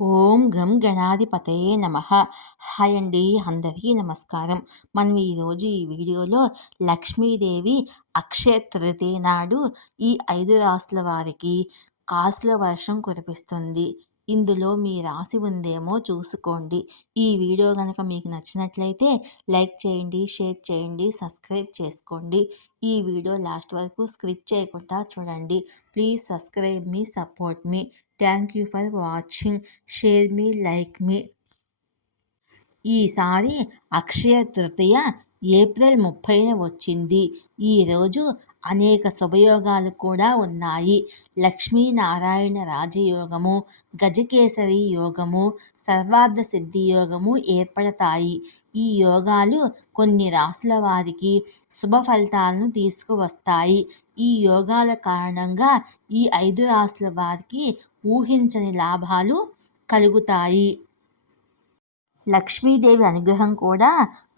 ఓం గం గణాధిపతయే నమః. హాయ్ అండి, అందరికీ నమస్కారం. మనం ఈరోజు ఈ వీడియోలో లక్ష్మీదేవి అక్షయ తృతీయ నాడు ఈ 5 రాశుల వారికి కాసుల వర్షం కురిపిస్తుంది. ఇందులో మీ రాశి ఉందేమో చూసుకోండి. ఈ వీడియో కనుక మీకు నచ్చినట్లయితే లైక్ చేయండి, షేర్ చేయండి, సబ్స్క్రైబ్ చేసుకోండి. ఈ వీడియో లాస్ట్ వరకు స్కిప్ చేయకుండా చూడండి. Please subscribe me, support me. Thank you for watching. Share me, like me. ఈసారి అక్షయ తృతీయ ఏప్రిల్ 30న వచ్చింది. ఈరోజు అనేక శుభయోగాలు కూడా ఉన్నాయి. లక్ష్మీనారాయణ రాజయోగము, గజకేసరి యోగము, సర్వార్థ సిద్ధి యోగము ఏర్పడతాయి. ఈ యోగాలు కొన్ని రాశుల వారికి శుభ ఫలితాలను తీసుకువస్తాయి. ఈ యోగాల కారణంగా ఈ 5 రాశుల వారికి ఊహించని లాభాలు కలుగుతాయి. లక్ష్మీదేవి అనుగ్రహం కూడా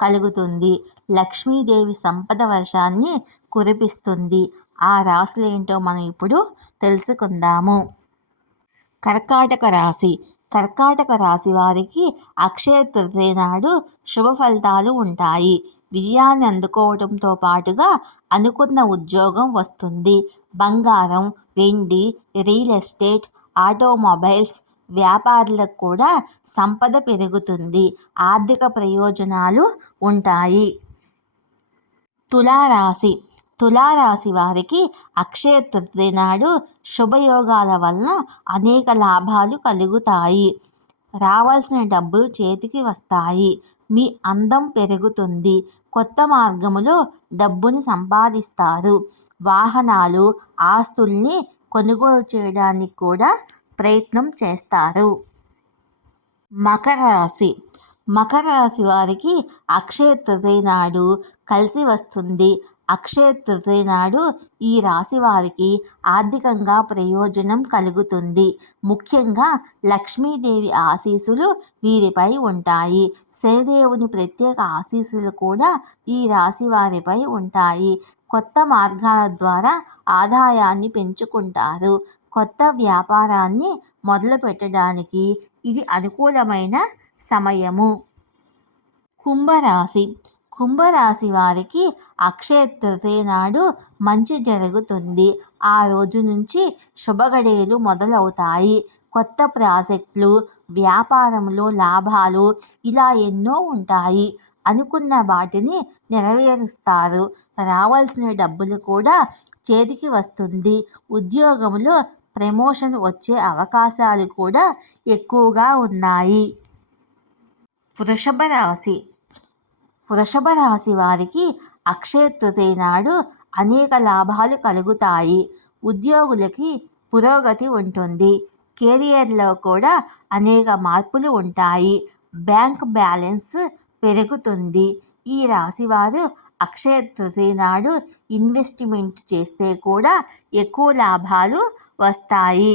కలుగుతుంది. లక్ష్మీదేవి సంపద వర్షాన్ని కురిపిస్తుంది. ఆ రాశులేంటో మనం ఇప్పుడు తెలుసుకుందాము. కర్కాటక రాశి. కర్కాటక రాశి వారికి అక్షయ తృతీయ నాడు శుభ ఫలితాలు ఉంటాయి. విజయాన్ని అందుకోవడంతో పాటుగా అనుకున్న ఉద్యోగం వస్తుంది. బంగారం, వెండి, రియల్ ఎస్టేట్, ఆటోమొబైల్స్ వ్యాపారులకు కూడా సంపద పెరుగుతుంది. ఆర్థిక ప్రయోజనాలు ఉంటాయి. తులారాశి. తులారాశి వారికి అక్షయ తృతీయ నాడు శుభయోగాల వలన అనేక లాభాలు కలుగుతాయి. రావాల్సిన డబ్బులు చేతికి వస్తాయి. మీ అందం పెరుగుతుంది. కొత్త మార్గములో డబ్బుని సంపాదిస్తారు. వాహనాలు, ఆస్తుల్ని కొనుగోలు చేయడానికి కూడా ప్రయత్నం చేస్తారు. మకర రాశి. మకర రాశి వారికి అక్షయ తృతీయ నాడు కలిసి వస్తుంది. అక్షయ తృతీయ నాడు ఈ రాశి వారికి ఆర్థికంగా ప్రయోజనం కలుగుతుంది. ముఖ్యంగా లక్ష్మీదేవి ఆశీస్సులు వీరిపై ఉంటాయి. శనిదేవుని ప్రత్యేక ఆశీస్సులు కూడా ఈ రాశి వారిపై ఉంటాయి. కొత్త మార్గాల ద్వారా ఆదాయాన్ని పెంచుకుంటారు. కొత్త వ్యాపారాన్ని మొదలు పెట్టడానికి ఇది అనుకూలమైన సమయము. కుంభరాశి. కుంభరాశి వారికి అక్షయ తృతీయ నాడు మంచి జరుగుతుంది. ఆ రోజు నుంచి శుభగడియలు మొదలవుతాయి. కొత్త ప్రాజెక్టులు, వ్యాపారంలో లాభాలు ఇలా ఎన్నో ఉంటాయి. అనుకున్న వాటిని నెరవేరుస్తారు. రావాల్సిన డబ్బులు కూడా చేతికి వస్తుంది. ఉద్యోగంలో ప్రమోషన్ వచ్చే అవకాశాలు కూడా ఎక్కువగా ఉన్నాయి. వృషభ రాశి. వృషభ రాశి వారికి అక్షయ తృతీయ నాడు అనేక లాభాలు కలుగుతాయి. ఉద్యోగులకి పురోగతి ఉంటుంది. కెరియర్లో కూడా అనేక మార్పులు ఉంటాయి. బ్యాంక్ బ్యాలెన్స్ పెరుగుతుంది. ఈ రాశివారు అక్షయ తృతీయ నాడు ఇన్వెస్ట్మెంట్ చేస్తే కూడా ఎక్కువ లాభాలు వస్తాయి.